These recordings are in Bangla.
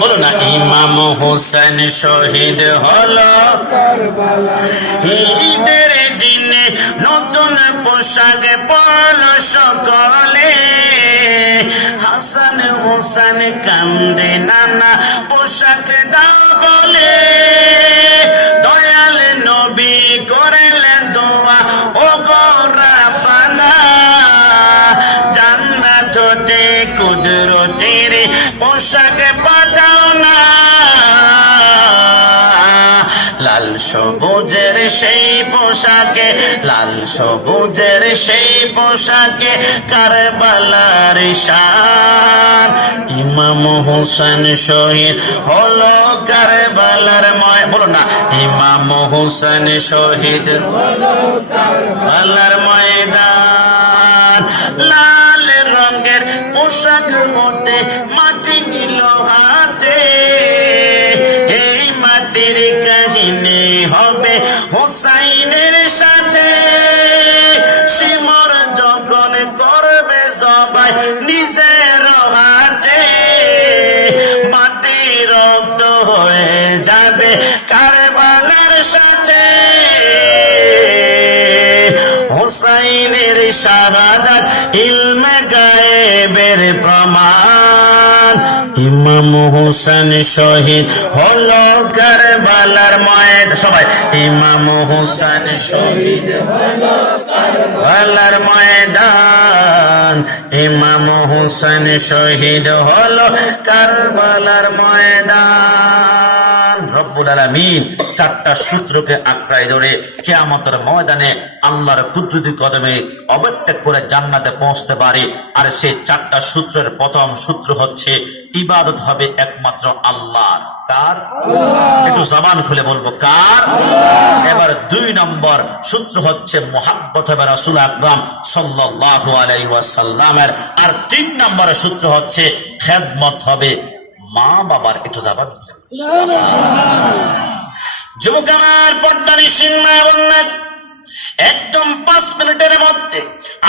বলো না ইমাম হোসেন শহীদ হলো ঈদের দিনে নতুন পোশাক পরল সকলে হাসান হোসেন কান্দে নানা পোশাক দাও বলে দয়াল নবী করলেন দোয়া ও গোরা পানা জান্নাত হতে কুদরতের পোশাক পাঠাও না লাল সবুজের সেই পোশাকে লাল সবুজের সেই পোশাকে কারবালার শান ইমাম হোসেন শহীদ হলো কারবালার বলো না ইমাম হোসেন শহীদ হলো কারবালার ময়দান লাল রঙের পোশাক মধ্যে মাটি নিল হাতে এই মাটির কাহিনী হবে হোসাইনের সাথে সিমর যখন করবে সবাই নিজের হাতে মাটি রক্ত হয়ে যাবে কারবালার সাথে হোসাইনের শাহাদাত ইলমে গায়েবের প্রমাণ ইমাম হোসেন শহীদ হলো কারবালার ময়দান সবাই ইমাম হোসেন শহীদ হলো কারবালার ময়দান ইমাম হোসেন শহীদ হলো কারবালার ময়দান রব্বুল আলামিন চারটা সূত্রকে আঁকড়ায় ধরে কিয়ামতের ময়দানে আল্লাহর কুদরতি কদমে ওভারটেক করে জান্নাতে পৌঁছতে পারে আর সেই চারটা সূত্রের প্রথম সূত্র হচ্ছে ইবাদত হবে একমাত্র আল্লাহর কার একটু জবান খুলে বলবো কার এবার 2 নম্বর সূত্র হচ্ছে মুহাব্বত হবে রাসূল আকরাম সাল্লাল্লাহু আলাইহি ওয়াসাল্লামের আর 3 নম্বর সূত্র হচ্ছে খেদমত হবে মা বাবার একটু জবান খুলে যুবক আমার পর্দা নিশিন্না এবং একদম 5 মিনিটের মধ্যে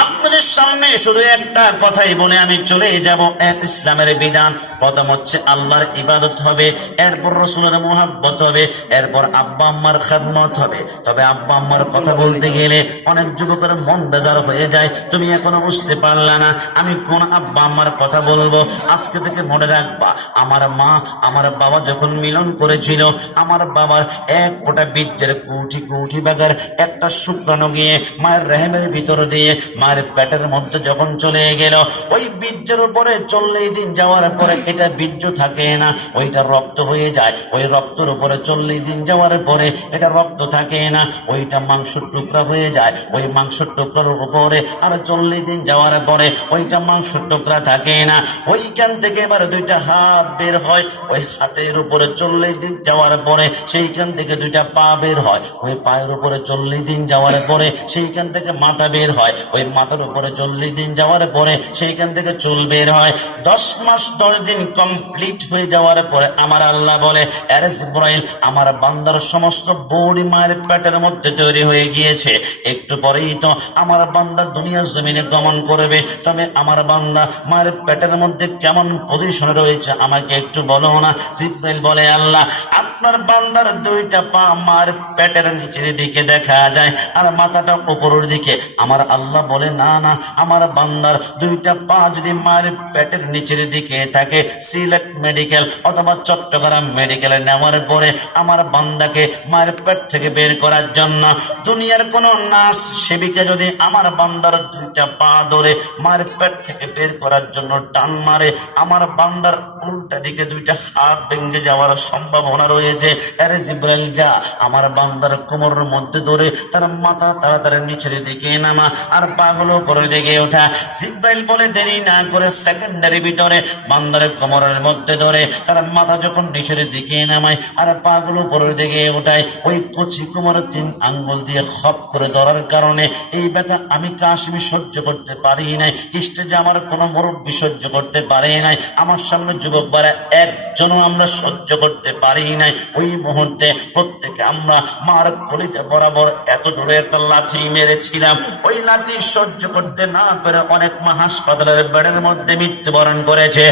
আপনাদের সামনে শুধু একটা কথাই বলে আমি চলে যাব ইসলামের বিধান প্রথম হচ্ছে আল্লাহর ইবাদত হবে এরপর রাসূলের মুহাব্বত হবে এরপর আব্বা আম্মার খেদমত হবে তবে আব্বা আম্মার কথা বলতে গেলে অনেক যুবকের মন বেজার হয়ে যায় তুমি এখনো বুঝতে পারলা না আমি কোন আব্বা আম্মার কথা বলবো আজকে থেকে মনে রাখবা আমার মা আমার বাবা যখন মিলন করেছিল আমার বাবার এক ফোঁটা বীর্যের কোটি কোটি ভাগের একটা শুক্রাণু গিয়ে মায়ের রেহেমের ভিতর দিয়ে মায়ের পেটের মধ্যে যখন চলে গেল ওই বীর্যের উপরে 40 দিন যাওয়ার পরে এটা বীর্য থাকে না ওইটা রক্ত হয়ে যায় ওই রক্তের উপরে 40 দিন যাওয়ার পরে এটা রক্ত থাকে না ওইটা মাংসের টুকরা হয়ে যায় ওই মাংসের টুকরার উপরে আর 40 দিন যাওয়ার পরে ওইটা মাংসের টুকরা থাকে না ওইখান থেকে এবার 2টা হাত বের হয় ওই হাতের উপরে 40 দিন যাওয়ার পরে সেইখান থেকে 2টা পা বের হয় ওই পায়ের উপরে 40 দিন যাওয়ার পরে সেইখান থেকে মাথা বের হয় ওই মাথার উপরে 40 দিন যাওয়ার পরে সেইখান থেকে চুল বের হয় 10 মাস 10 দিন কমপ্লিট হয়ে যাওয়ার পরে আমার আল্লাহ বলে আরে জিবরাইল আমার বান্দার সমস্ত বডি মায়ের পেটের মধ্যে তৈরি হয়ে গিয়েছে একটু পরেই তো আমার বান্দা দুনিয়ার জমিনে গমন করবে তবে আমার বান্দা মায়ের পেটের মধ্যে কেমন পজিশনে রয়েছে আমাকে একটু বলো না জিবরাইল বলে আল্লাহ আপনার বান্দার 2টা পা মায়ের পেটের নিচের দিকে দেখা যায় আর মাথাটা উপরের দিকে আমার আল্লাহ বলে না না আমার বান্দার 2টা পা যদি মায়ের পেটের নিচের দিকে থাকে সিলেট মেডিকেল অথবা চট্টগ্রাম মেডিকেলে নেওয়ার পরে আমার বান্দাকে মায়ের পেট থেকে বের করার জন্য দুনিয়ার কোন নার্স সেবিকা যদি আমার বান্দার 2টা পা ধরে মায়ের পেট থেকে বের করার জন্য টান মারে আমার বান্দার উল্টা দিকে 2টা হাত ভেঙে যাওয়ার সম্ভাবনা রয়েছে আরে জিবরাইল যা আমার বান্দার কোমরের মধ্যে ধরে তার মাথা তাড়াতাড়ি নিচের দিকে নামা আর পাগুলো উপরের দিকে ওঠা জিবরাইল বলে দেরি না করে সেকেন্ডারি ভিতরে বান্দার কোমরের মধ্যে ধরে তার মাথা যখন নিচের দিকে নামায় আর পাগুলো উপরের দিকে ওঠায় ওই কচি কোমরের 3 আঙ্গুল দিয়ে খপ করে ধরার কারণে এই ব্যথা আমি কাশিমি সহ্য করতে পারি নাই স্টেজে আমার কোনো মুরব্বী সহ্য করতে পারে নাই আমার সামনে যুবক বারা একজনও আমরা সহ্য করতে পারি নাই ওই মুহূর্তে প্রত্যেকে আমরা মার কলিজা বরাবর এত জোরে একটা লাথি মেরেছিলাম ওই লাথি সহ্য করতে না পেরে অনেক মা হাসপাতালের বেডের মধ্যে মৃত্যুবরণ করেছে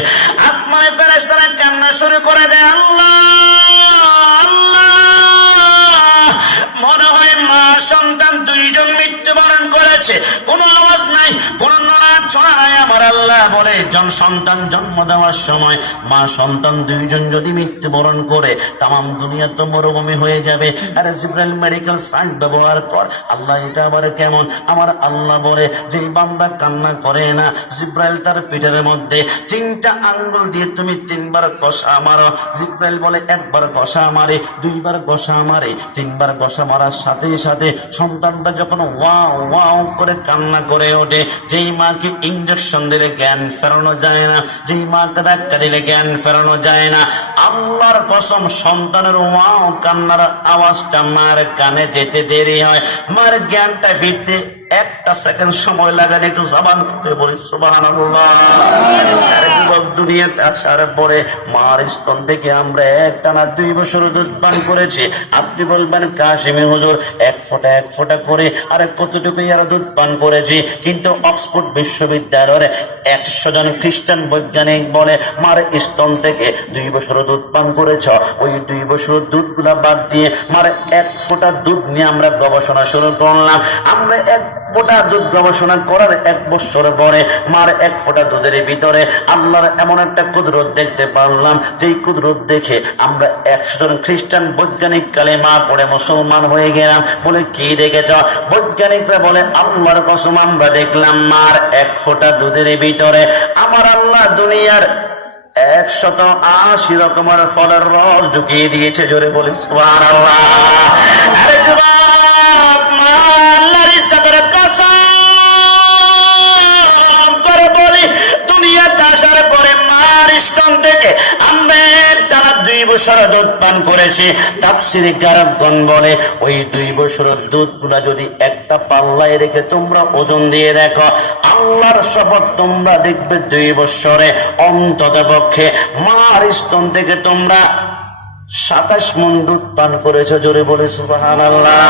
আসমানে ফেরেশতারা কেন আল্লাহ বলে সন্তান জন্ম দেওয়ার সময় মা সন্তান দুইজন যদি মৃত্যুবরণ করে তাম দুনিয়া তো মরুভূমি হয়ে যাবে। আরে জিব্রাইল মেডিকেল সায়েন্স ব্যবহার কর। আল্লাহ এটা আবার কেমন? আমার আল্লাহ বলে যে বান্দা কান্না করে না, জিব্রাইল তার পিঠের মধ্যে 3টা আঙ্গুল দিয়ে তুমি 3বার কষা মারো। জিব্রাইল বলে একবার কষা মারে, 2বার কষা মারে, 3বার কষা মারার সাথে সাথে সন্তানটা যখন ওয়াও ওয়াও করে কান্না করে ওঠে, যেই মাকে ইঞ্জেকশন দিলে জ্ঞান ফেরানো যায় না, যেই মাকে ধাক্কা দিলে জ্ঞান ফেরানো যায় না, আল্লাহর কসম সন্তানের ওয়াও কান্নার আওয়াজটা মার কানে যেতে দেরি হয়, মার জ্ঞানটা ফিরতে 1টা সেকেন্ড সময় লাগে। একটু জবান করে বলি সুবহানাল্লাহ। দুনিয়াতে আসার পরে মার স্তন থেকে আমরা একটানা 2 বছর দুধ পান করেছি। আপনি বলবেন কাশিমি হুজুর 1 ফোঁটা করে আরে কতটুকু আর দুধ পান করেছি, কিন্তু অক্সফোর্ড বিশ্ববিদ্যালয়ের 100 জন খ্রিস্টান বৈজ্ঞানিক বলে মার স্তন থেকে 2 বছর দুধ পান করেছ। ওই 2 বছর দুধগুলা বাদ দিয়ে মার 1 ফোঁটা দুধ নিয়ে আমরা গবেষণা শুরু করলাম। আমরা 1 ফোঁটা দুধ গবেষণা করার 1 বছর পরে মার 1 ফোঁটা দুধের ভিতরে আল্লাহর এমন একটা কুদরত দেখতে পারলাম, যেই কুদরত দেখে আমরা 100 জন খ্রিস্টান বৈজ্ঞানিক কালেমা পড়ে মুসলমান হয়ে গেলাম। বলে কি দেখেছ? বৈজ্ঞানিকরা বলে আল্লাহর কসম আমরা দেখলাম মার 1 ফোঁটা দুধের ভিতরে আমার আল্লাহ দুনিয়ার 180 রকমের ফলের রস ঢুকিয়ে দিয়েছে। জোরে বলি সুবহানাল্লাহ। আরে যুবক, মা আল্লাহর ইজ্জতের কসম করে বলি দুনিয়াতে আসার পরে মার স্তন থেকে আমরা টানা 2 বছর দুধ পান করেছি। তাফসীরকারগণ বলে ওই 2 বছর দুধগুলা যদি একটা পাল্লায় রেখে তোমরা ওজন দিয়ে দেখো, আল্লাহর শপথ তোমরা দেখবে 2 বছরে অন্তত পক্ষে মার স্তন থেকে তোমরা 27 মণ দুধ পান করেছ। জোরে বলে সুবহানাল্লাহ।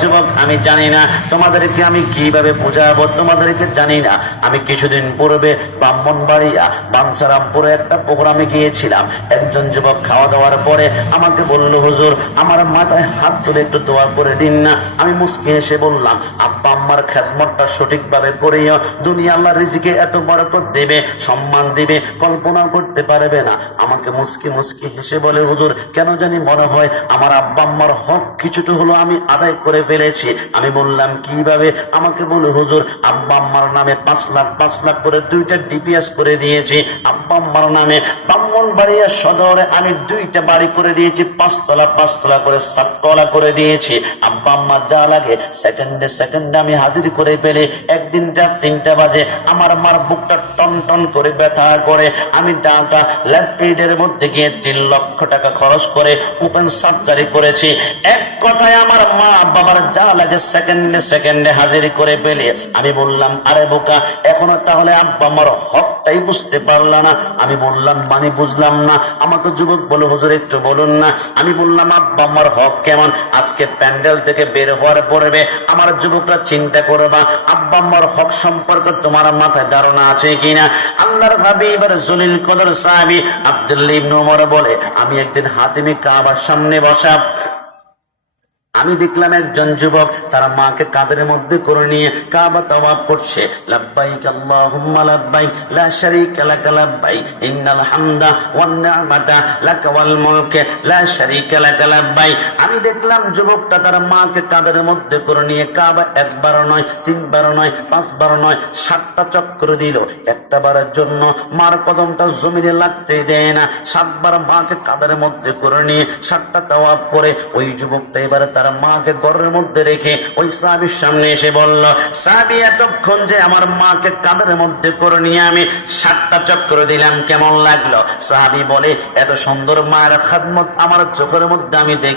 যুবক, আমি জানি না তোমাদেরকে আমি কিভাবে বোঝাবো, তোমাদেরকে জানি না। আমি কিছুদিন পূর্বে ব্রাহ্মণবাড়িয়া বাঞ্ছারামপুরে একটা প্রোগ্রামে গিয়েছিলাম। একজন যুবক খাওয়া দাওয়ার পরে আমাকে বলল, হুজুর আমার মাথায় হাত তুলে একটু দোয়া করে দিন না। আমি মুস্কি হেসে বললাম, আব্বা আম্মার খেদমতটা সঠিকভাবে করিও, দুনিয়া আল্লাহ রিজিকে এত বরকত দেবে, সম্মান দিবে, কল্পনা করতে পারবে না। আমাকে মুস্কি মুস্কি হেসে বলে, হুজুর কেন জানি মনে হয় আমার আব্বা আম্মার হক কিছুটা হলো আমি আদায় করে ফেলেছি। আমি বললাম কিভাবে? আমাকে বলে, হুজুর আব্বা আম্মার নামে 5 লাখ করে 2টা ডিপিএস করে দিয়েছি। আব্বা আম্মার নামে ব্রাহ্মণবাড়িয়া সদরে আমি 2টা বাড়ি করে দিয়েছি, 5 তলা করে 7 তলা করে দিয়েছি। আব্বা আম্মা যা লাগে সেকেন্ডে আমি হাজির করে ফেলে। একদিন রাত 3টা বাজে আমার মার বুকটা টন টন করে ব্যথা করে। আমি ঢাকা ল্যাব এইডের মধ্যে গিয়ে 3 লক্ষ টাকা খরচ করে ওপেন সার্জারি করেছি। এক কথায় আমার মা বাবার যা লাগে সেকেন্ডে হাজির করে পেলে। আমি বললাম, আরে বোকা, এখনো তাহলে আব্বা আমার হকটাই বুঝতে পারলা না? আমি বললাম, মানে বুঝলাম না। আমাকে যুবক বলে, হুজুর একটু বলুন না। আমি বললাম, আব্বা আমার হক কেমন? আজকে প্যান্ডেল থেকে বের হওয়ার পড়বে আমার যুবকরা চিন্তা করবা আব্বা আমার হক সম্পর্কে তোমার মাথায় ধারণা আছে কিনা। আল্লাহর হাবিব জলিল কদর সাহাবী আব্দুল্লাহ ইবনে ওমর বলে, আমি একদিন হাতিমে কাবার সামনে বসা, আমি দেখলাম একজন যুবক তার মাকে কাঁধের মধ্যে করে নিয়ে কাবা তাওয়াফ করছে। লাব্বাইক আল্লাহুম্মা লাব্বাইক লা শারীকা লাক লাব্বাইক ইন্নাল হামদা ওয়ান নি'মাতা লাক ওয়াল মুলক লা শারীকা লাক লাব্বাইক। আমি দেখলাম যুবকটা তার মাকে কাঁধের মধ্যে করে নিয়ে কাবা 1 বার নয়, 3 বার নয়, 5 বার নয়, 7টা চক্র দিল। একটা বারের জন্য মার কদমটা জমিনে লাগতে দেয় না। 7 বার মাকে কাঁধের মধ্যে করে নিয়ে 7টা তাওয়াফ করে ওই যুবকটা এবারে তার মাকে ঘরের মধ্যে রেখে ওই সাহাবীর সামনে এসে বলল, সাহাবী এতক্ষণ যে আমার মাকে কাঁধের মধ্যে করে নিয়ে আমি 7টা চক্র দিলাম কেমন লাগলো? সাহাবী বলে, এত সুন্দর মায়ের খেদমত আমার চোখের মধ্যে আমি